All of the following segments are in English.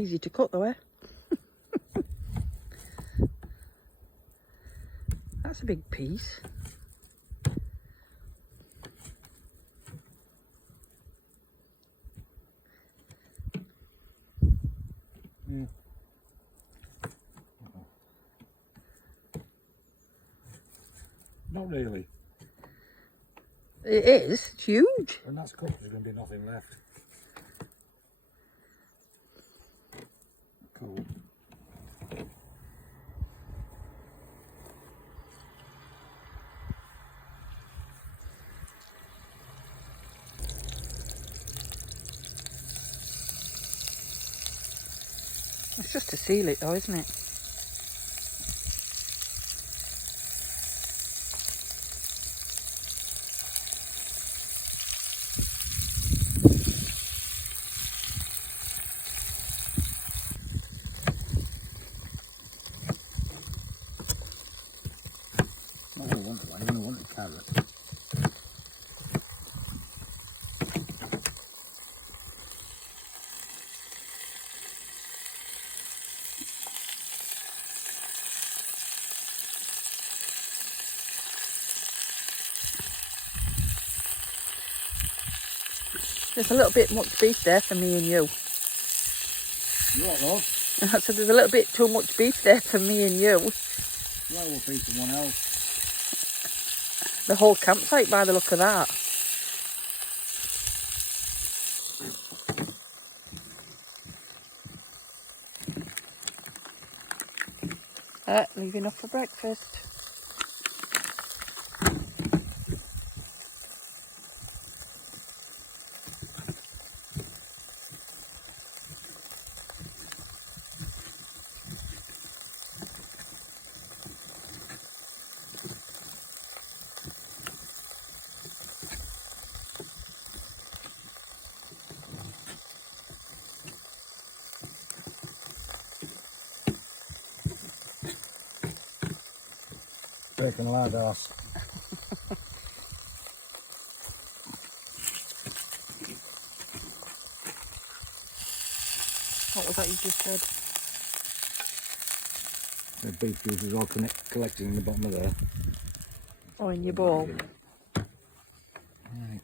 Easy to cut though, eh? That's a big piece. Not really. It is. It's huge. When that's cooked, there's going to be nothing left. Cool. It's just to seal it though, isn't it? I don't want one, I only want a carrot. There's a little bit much beef there for me and you. You what, love? I said there's a little bit too much beef there for me and you. Well, we'll feed someone else. The whole campsite by the look of that. Leave enough for breakfast. Bacon lard ass. What was that you just said? The beef juice is all collecting in the bottom of there. Oh, in your bowl. Right.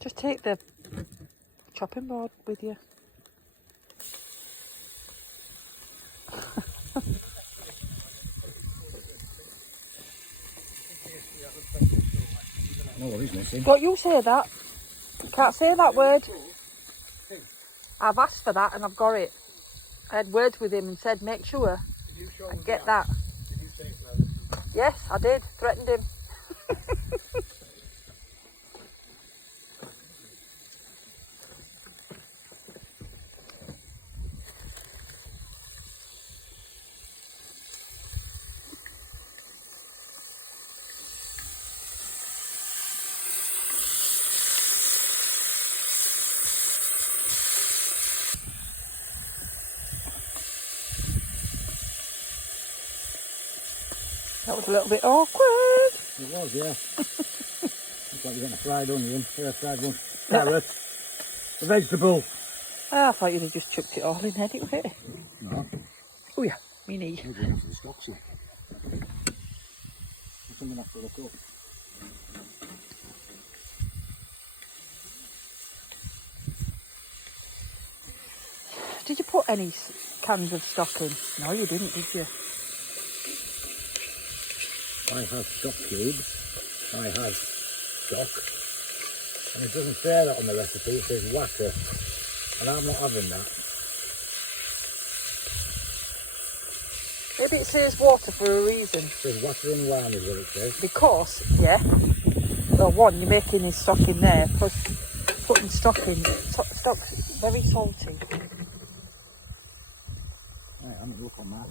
Just take the chopping board with you. No worries, missing. Don't you say that. You can't say that word. I've asked for that and I've got it. I had words with him and said, make sure I get that. Yes, I did. Threatened him. That was a little bit awkward. It was, yeah. Looks like you're getting a fried onion. Here, a fried one. Carrot. A vegetable. Oh, I thought you'd have just chucked it all in anyway. No. Oh yeah, me knee. We're going to the stocks here. That's something I have to look up. Did you put any cans of stock in? No, you didn't, did you? I have stock cubes. I have stock. And it doesn't say that on the recipe, it says water. And I'm not having that. Maybe it says water for a reason. It says water and wine is what it says. Because, yeah, well, one, you're making his stock in there, plus putting stock in. Stock's very salty. Right, I'm going to look on that.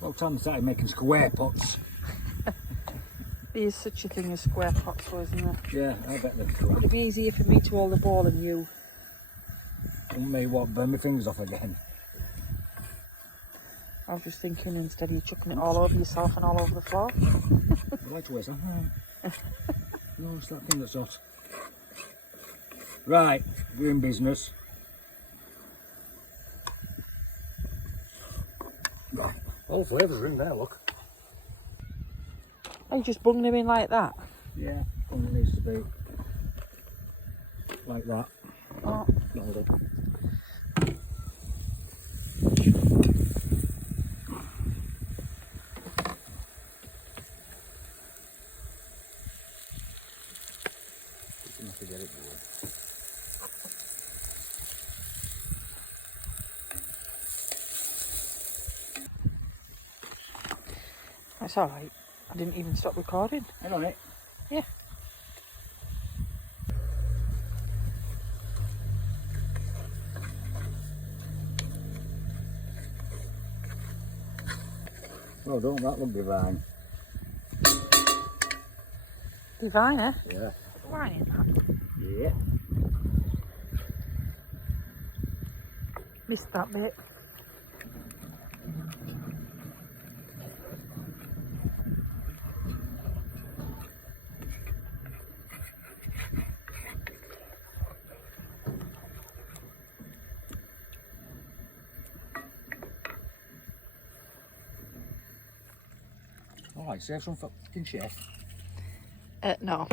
Well, Tom started making square pots. There's such a thing as square pots, isn't there? Yeah, I bet they're Would it be easier for me to hold the ball than you? And me what, burn my fingers off again. I was just thinking instead of you chucking it all over yourself and all over the floor. I like to wear something. No, it's that thing that's hot. Right, we're in business. All flavours are in there, look. Are you just bunging him in like that? Yeah, only needs to be like that. Oh. Hold it. You have to get it going. That's alright. I didn't even stop recording. Hang on it. Yeah. Oh, don't that look divine? Divine, eh? Yeah. Why ain't that? Yeah. Missed that bit. Alright, save some fucking chef. No.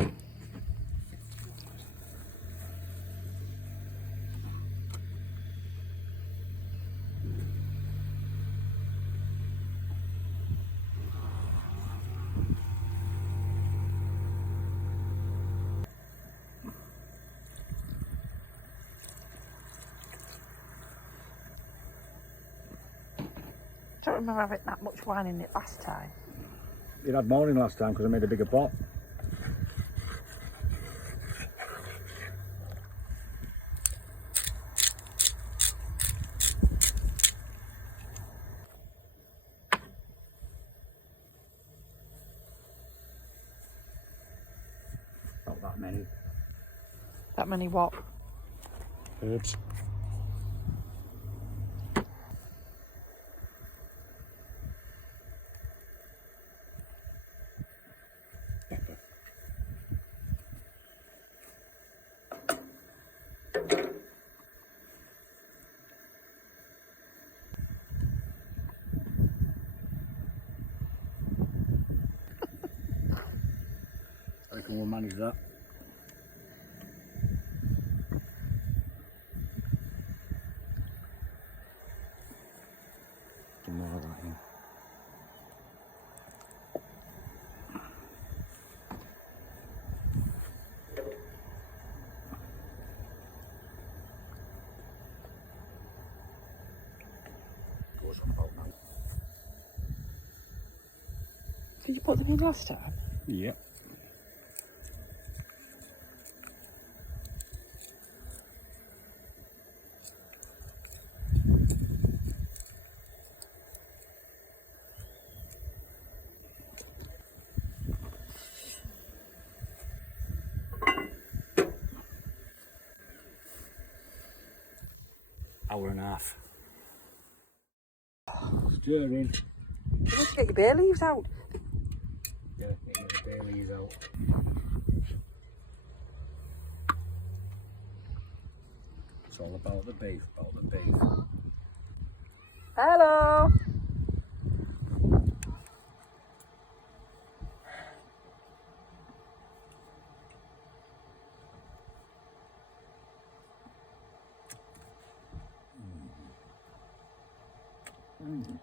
I don't remember having that much wine in it last time. It had more in last time because I made a bigger pot. Not that many. That many what? Herbs. Pepper. I reckon we'll manage that. Some more of that in. Goes on about now. Did you put them in last time? Yep. Hour and a half. Stirring. You need to get your bay leaves out. Yeah, get the bay leaves out. It's all about the beef, Hello. Mm.